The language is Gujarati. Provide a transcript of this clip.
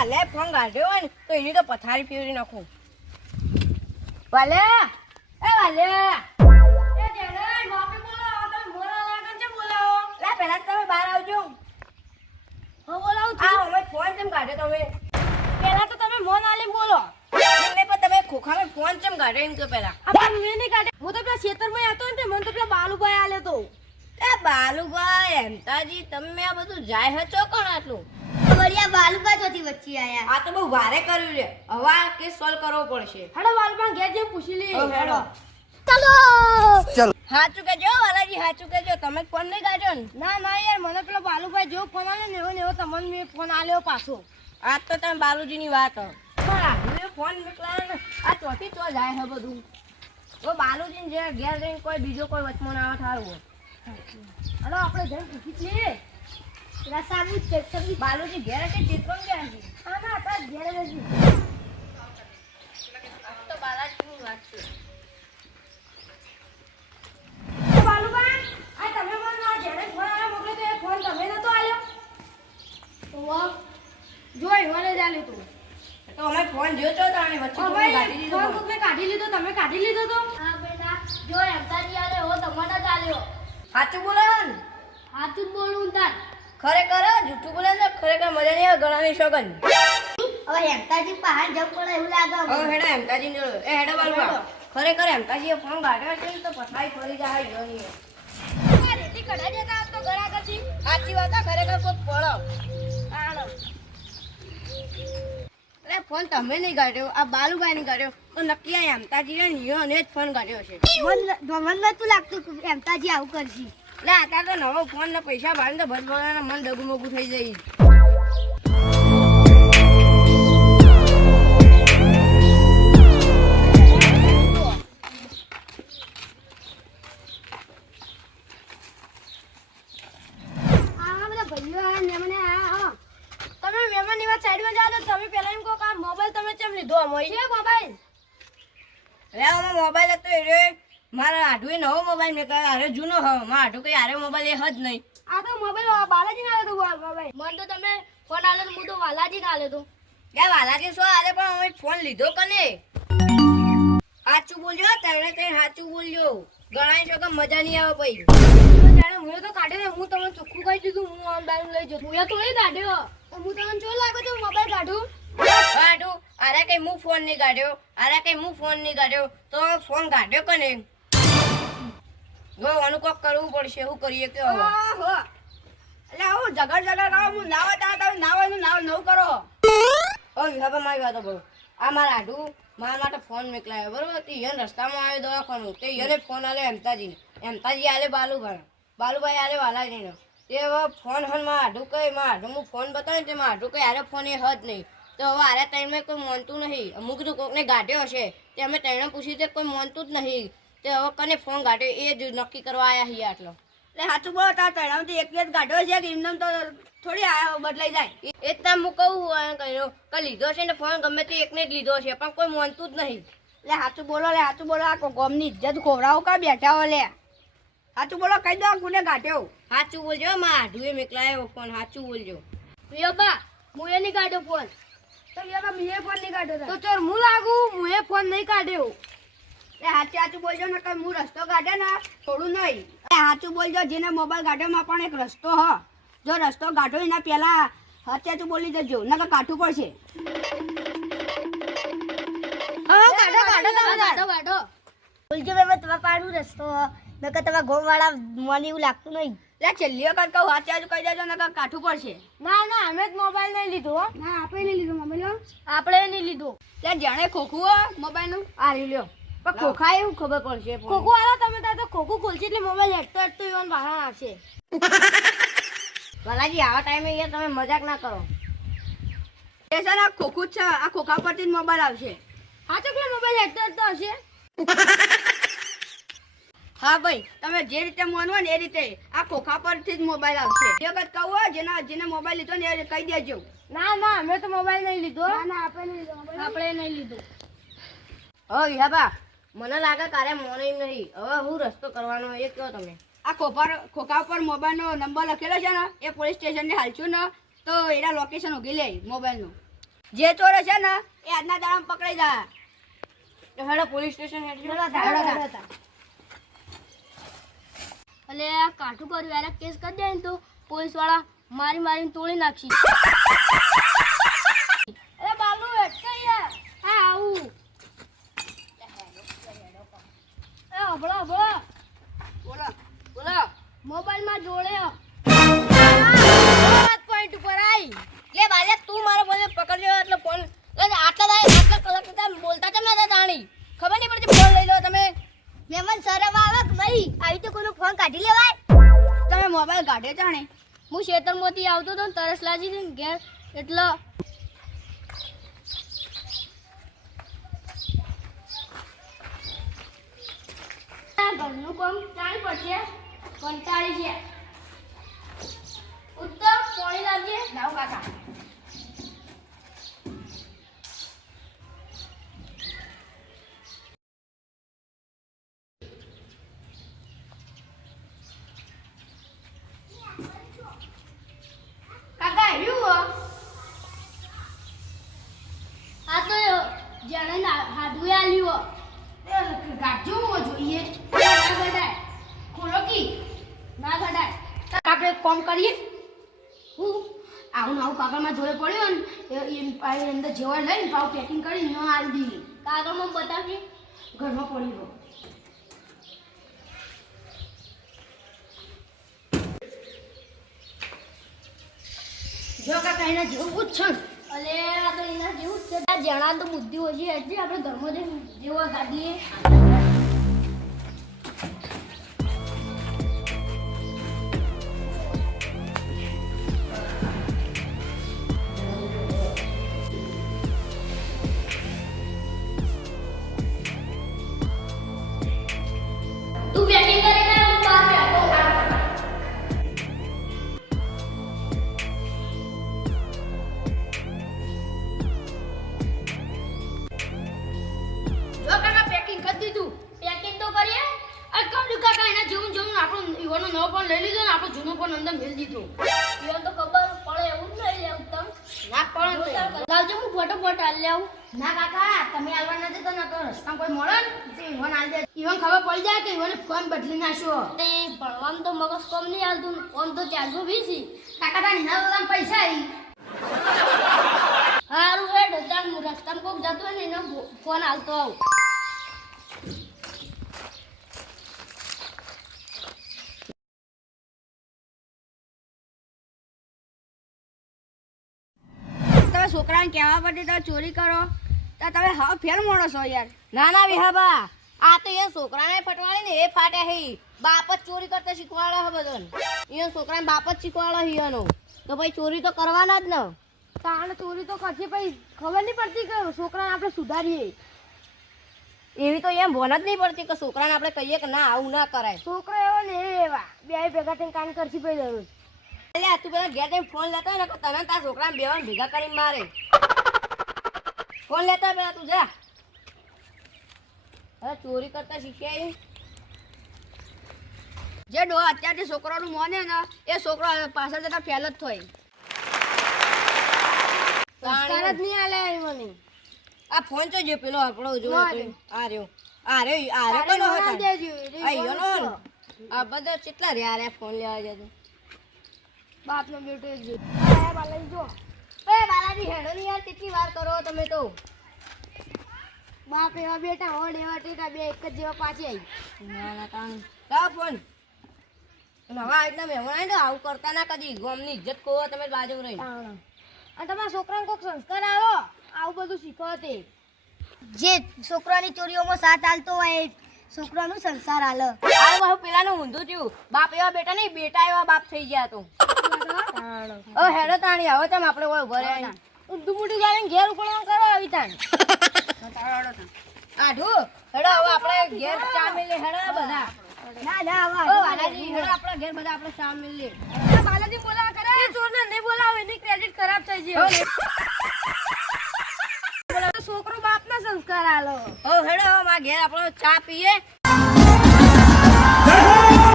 વાલે ફોન કાઢ્યો હોય ને તો એની તો પથારી ફેરવી નાખું. વાલે એ વાલે એ જેને માપી બોલાવો તમે મોરા લાગન છે બોલાવો. લા પહેલા તમે બહાર આવજો. હા બોલાવું છું. આ અમે ફોન કેમ કાઢ્યો તમે? પહેલા તો તમે મોન આલીને બોલો. એટલે પણ તમે ખોખામાં ફોન કેમ કાઢ્યો એમ કે પહેલા? આ પણ મેં નહીં કાઢ્યો. હું તો પેલા ખેતરમાં હતો ને મને તો પેલા બાલુભાઈ આલ્યો તો. એ બાલુભાઈ એમતાજી તમે આ બધું જાય હચો કોણ આટલું? બળિયા બાલુભાઈ જોથી વચ્ચે આયા. આ તો બહુ ભારે કર્યું છે. હવે આ કેસ સોલ્વ કરવો પડશે. હેડો બાલુભાઈ ઘેર જઈને પૂછી લે. હેડો ચલો હાચું કેજો વાલાજી, હાચું કેજો. તમે ફોન નહીં કાઢ્યો ને? ના ના યાર, મને પેલો બાલુભાઈ જેવો ફોન આલ્યો ને એવો તમને મેં ફોન આલ્યો પાછો. આજ તો તમે બાલુજીની વાત હો. પણ ફોન મોકલાયો ને આ ચોથી તો જાય છે બધું. તો બાલુજીને જે ઘેર જઈને કોઈ બીજો કોઈ વચમાં ના આવે થારું. હલો આપણે જઈને પૂછી લઈએ. રસાબુ ચેક બાલુજી ઘેર છે ચિત્રોન ગયા છે. હા ના હતા ઘેર જ તો બાલાજીની વાત છે. બાલુભાઈ આ તમે મને આ જેને ફોન આલ્યો મોકલ્યો તો એ ફોન તમે નતો આલ્યો? તો જોઈ મને જ આલ્યો તું. તો અમે ફોન જોયો તો આને વચ્ચે ફોન કોકને કાઢી લીધો, તમે કાઢી લીધો તો? હા બેટા જો એમતાજી આલ્યો હો તમને જ આલ્યો. સાચું બોલો ને? સાચું જ બોલું તાર. ખરેખર જૂઠું બોલે છે ખરેખર મજા નહીં આવે ગણાની શોગન. હવે એમતાજી પહાડ જવું પડે એવું લાગે. હવે હેડા એમતાજી ને એ હેડા બાલુબા ખરેખર એમતાજી ફોન કાઢ્યો છે ને તો પથારી ફરી જાય જોની. આ રેતી કઢાઈ દેતા આમ તો ઘણા કરતી. સાચી વાત આ ખરેખર કોક પડો. આનો અરે ફોન તમે નહીં કાઢ્યો, આ બાલુભાઈ ને કાઢ્યો તો નક્કી આ એમતાજી ને નિયોને જ ફોન કાઢ્યો છે. મને નતું લાગતું કે એમતાજી આવું કરશે. એટલે અત્યારે તો નવો ફોન ને પૈસા ભાડે તો ભરવાના મન ડગું મગું થઈ જાય. તમે મહેમાનની વાત સાઈડમાં જાઓ તો તમે પહેલા એમ કહો કે આ મોબાઈલ તમે કેમ લીધો? મોબાઈલ રે આમાં મોબાઈલ હતો એ રે મારા આઢુએ નવો મોબાઈલ મેં કહ્યું અરે જૂનો હ મારા આઢું કઈ અરે મોબાઈલ એ જ નહીં. આ તો મોબાઈલ બાલાજી ના આલ્યો તો મોબાઈલ. મને તો તમે ફોન આલ્યો તો હું તો વાલાજી ના આલ્યો તો. યાર વાલાજી શું આલે પણ અમે ફોન લીધો કને? સાચું બોલ્યો તને તે સાચું બોલ્યો. ગણાઈ શકો મજા નહીં આવે પછી. જાણે હું તો કાઢ્યો ને હું તમને ચોખ્ખું કહી દીધું હું મોબાઈલ લઈ જતો. હું તો નહીં કાઢ્યો. હું તમને જો લાગે તો મોબાઈલ કાઢું. કાઢું અરે કઈ હું ફોન નહીં કાઢ્યો, અરે કઈ હું ફોન નહીં કાઢ્યો તો ફોન કાઢ્યો કને? આનું કોક કરવું પડશે. શું કરીએ કે હવે? એટલે આવું ઝગડ કરો. હું નાવા તા તમે નાવાનું નાવ નવ કરો. ઓ વિહાબા મારી વાતો બહુ. આ મારા આઢું મારા માટે ફોન મોકલાયો બરોબર. તે યન રસ્તામાં આવ્યો દવાખાનું તે યને ફોન આલે એમતાજીને. એમતાજી આલે બાલુભાઈ આલે વાલાજીને. તે હવે ફોન હન મારા આઢું કઈ મારા આઢું હું ફોન બતાવ્યો તે મારા આઢું કઈ આરે ફોન એ હદ નહીં. તો હવે આરે ટાઈમમાં કોઈ માનતું નહીં. અમુક તો કોકને ગાઢ્યો હશે તે અમે ટાઈમે પૂછી તે કોઈ માનતું જ નહીં. તે હવે કને ફોન ગાઢ્યો એ જ નક્કી કરવા આવ્યા છીએ આટલો. એટલે સાચું બોલો તાર તણાવથી એક જ કાઢ્યો છે કે એમને તો થોડી બદલાઈ જાય. એ જ તમે હું કહું કહ્યું કે લીધો છે ને ફોન ગમે તે એકને જ લીધો છે પણ કોઈ માનતું જ નહીં. એટલે સાચું બોલો આ ગોમની ઇજ્જત ખોવડાવો કા બેઠા હો લે. સાચું બોલો કહી દો કોને કાઢ્યો. સાચું બોલજો મારા આઢુએ મોકલાયો ફોન. સાચું બોલજો. વિયોબા હું એ નહીં કાઢ્યો ફોન. તો વિયોબા મેં ફોન નહીં કાઢ્યો તો ચોર હું લાગુ હું એ ફોન નહીં કાઢ્યો. એટલે સાચું બોલજો ને કે હું રસ્તો કાઢે ને થોડું નહીં. સાચું બોલજો જેને મોબાઈલ કાઢવામાં પણ એક રસ્તો હ. જો રસ્તો કાઢો એના પહેલા સાચું બોલી જજો નકર કાઢવું પડશે. બોલજો બે તમારા પાડું રસ્તો નકર તમારા ગોમ વાળા મને એવું લાગતું નહીં. એટલે છેલ્લી વખત કહું સાચું કહી દેજો નકર કાઢવું પડશે. ના ના અમે જ મોબાઈલ નહીં લીધો. ના આપણે નહીં લીધો મોબાઈલ. આપણે નહીં લીધો. એટલે જાણે ખોખું હો મોબાઈલ નું આ લ્યો. પણ ખોખા એવું ખબર પડશે. ખોખું આલો તમે તાર તો ખોખું ખોલશે એટલે મોબાઈલ હેડતો ઈવન બહાર આવશે. વાલાજી આવા ટાઈમે યાર તમે મજાક ના કરો. એ છે ને ખોખું જ છે. આ ખોખા પરથી જ મોબાઈલ આવશે. હા તો મોબાઈલ હેડતો હશે. હા ભાઈ તમે જે રીતે માનવો ને એ રીતે આ ખોખા પરથી જ મોબાઈલ આવશે. એ વખત કહું જેને મોબાઈલ લીધો ને એ કહી દેજો. ના ના અમે તો મોબાઈલ નહીં લીધો. ના ના આપણે નહીં લીધો. હવે વિહાબા મને લાગે તારે મોને નહીં. હવે હું રસ્તો કરવાનો એ કહો તમે. આ ખોખા પર મોબાઈલનો નંબર લખેલો છે ને એ પોલીસ સ્ટેશનને હાલશું ને તો એના લોકેશન ઉગી લે મોબાઈલનું. જે ચોર છે ને એ આજના દાડામાં પકડાઈ જાય. તો હેડો પોલીસ સ્ટેશન હેડજો. એટલે આ કાઠું કર્યું યાર કેસ કરી દે ને તો પોલીસ વાળા મારી મારીને તોડી નાખશે. અરે બાલુ અટકે યાર. હા આવું. એ હબળો હબળો બોલો બોલો. મોબાઈલમાં જોડ્યો. વાત પોઈન્ટ ઉપર આવી. લે બાલે તું મારો ફોન પકડજો એટલે ફોન આટલા કલાક બોલતા કેમ નતા જાણી? ખબર નહીં પડતી ફોન લઈ લો તમે. મેમન શરમ આવે કે નહીં? આવી તો કોઈનો ફોન કાઢી લેવાય. તમે મોબાઈલ કાઢ્યો જાણે. હું શેતરમાંથી આવતો હતો ને તરસ લાગી હતી ને ઘેર એટલે ઘરનું કામ ચાલી પડશે. કંટાળી છે. ઉત્તર પોણી લાગીએ. લાવ કાકા. કાકા આવ્યું? આ તો જેણે હાથું આલ્યું ગાજો જોઈએ. ના ગડાય. ખોલો કી. ના ગડાય. આપણે એક કામ કરીએ. હું આવું ને આવું કાગળમાં જોડે પડ્યો ને એ અંદર જેવા લઈને પાવ પેકિંગ કરીને ન આલી દઈએ. કાગળમાં બતાવજે. ઘરમાં પડી ગયો. જો કાકા એના જેવું જ છે ને. અલે આ તો એના જેવું જ છે. આ જણા તો બુદ્ધિ ઓછી એટલે આપણે ઘરમાં જઈને જેવા કાઢીએ. તું પેકિંગ કરીને હું બહાર બેઠો. જો કાકા પેકિંગ કરી દીધું. પેકિંગ તો કરીએ. આ કમલું કાકા એના જેવું જેવું આપણો ઈવાનો નવો પણ લઈ લીધો ને આપણો જૂનો પણ અંદર મેળ દીધો. ઈવન તો ખબર પડે એવું જ નહીં લેવું તમ. ના પણ લાવજો હું ફોટોફોટ આલી આવું. ના કાકા તમે આલવા નથી તો નતો રસ્તામાં કોઈ મળે ને તો ઈવન આલ દે. ઈવન ખબર પડી જાય કે ઈવન ફોન બદલી નાખ્યો. તે ભણવામાં તો મગજ કમ નહીં હાલતું. ફોન તો 420. કાકા તારી ના દાદા પૈસા આવી. હારું હેડ તાર રસ્તામાં કોક જતો હોય ને એનો ફોન હાલતો આવું. તમે છોકરાને કહેવા પડે તો ચોરી કરો તો તમે હાવ ફેર મોડો છો યાર. ના ના વિહાબા, આ તો એ છોકરાને ફટવાડે ને એ ફાટે હી. બાપ જ ચોરી કરતા શીખવાડે હે બધાને. એ છોકરાને બાપ જ શીખવાડે હી એનો. તો ભાઈ ચોરી તો કરવાના જ ને. તાણે ચોરી તો કરશે પછી ખબર નહીં પડતી કે છોકરાને આપણે સુધારીએ. એવી તો એમ ભોન જ નહીં પડતી કે છોકરાને આપણે કહીએ કે ના આવું ના કરાય. છોકરો એવો ને એવા બે ભેગા થઈને કામ કરશે પછી દરરોજ. એટલે તું પેલા ઘેર જઈને ફોન લેતો હોય ને કે તને તારા છોકરાને બેવાને ભેગા કરીને મારે. ફોન લેતો હોય પેલા તું જા. હવે ચોરી કરતા શીખ્યા એ. જે ડો અત્યારથી છોકરાનું મોને ને એ છોકરો પાછળ જતા ફેલ જ થાય. સંસ્કાર જ નહીં આલે મને. આ ફોન તો જે પેલો આપણો જો ના આ રહ્યો કોનો હતો? આ ઈયોનો ને? આ બધા કેટલા રહ્યા રે ફોન લેવા જતો. બાપનો બેટો એક જો. બાલાજી જો. એ બાલાજી હેડો ની યાર, કેટલી વાર કરો તમે તો. બાપ એવા બેટા હોડ એવા ટેટા બે એક જ જેવા પાછી આવી. ના ના તાણ લાવ ફોન. નવા આજના મહેમાન આવે ને આવું કરતા ના કદી. ગામની ઇજ્જત કહો તમે બાજુ રહી. અને તમારા છોકરાને કોઈક સંસ્કાર આવો આવું બધું શીખો તે. જે છોકરાની ચોરીઓમાં સાથ આલતો હોય એ છોકરાનું સંસાર આલે. આ બહુ પેલાનું ઊંધું થયું. બાપ એવા બેટા નહીં, બેટા એવા બાપ થઈ ગયા તો. ઓ હેડો તાણી હવે તમે આપણે કોઈ ઉભા રહ્યા. ઊંધું મૂઠું ગાળીને ઘેર ઉકળવા કરો આવી તાણ. આઢું હેડો હવે આપણે ઘેર ચા મેલે હેડો બધા. ના ના ઓ બાલાજી હેડો આપણે ઘેર બધા આપણે ચા મેલે. બાલાજી બોલાવા કરે એ ચોરને નહીં બોલાવો એની ક્રેડિટ ખરાબ થઈ જાય. છોકરો બાપના સંસ્કાર આલો. ઓ હેડો હવે મારા ઘેર આપણે ચા પીએ.